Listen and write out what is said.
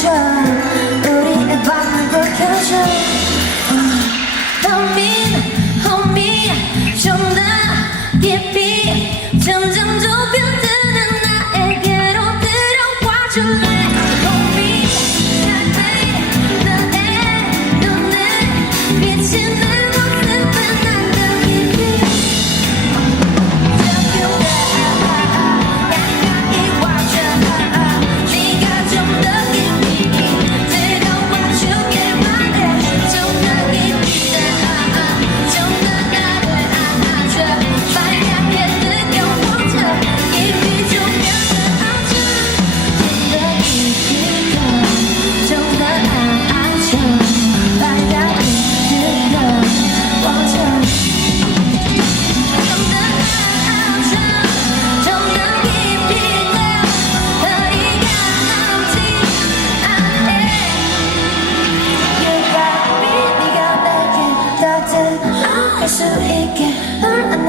켜줘 우리의 밤을 불켜줘 homie 좀 더 깊이 점점 좁혀드는 나에게로 들어와 줄래 homie 너의 눈에 비치는 모습은 난 더 깊이 가까이 와줘 네가 좀 더 깊이 들어와주길 바래 좀 더 깊이 좀 더 나를 안아줘 빨갛게 느껴보자 깊이 좀 껴안아줘 좀 더 안아줘 빨갛게 느껴보자 좀더 깊이 거리가 남지 않네 네가 내게 따뜻할 수 있게 널 안아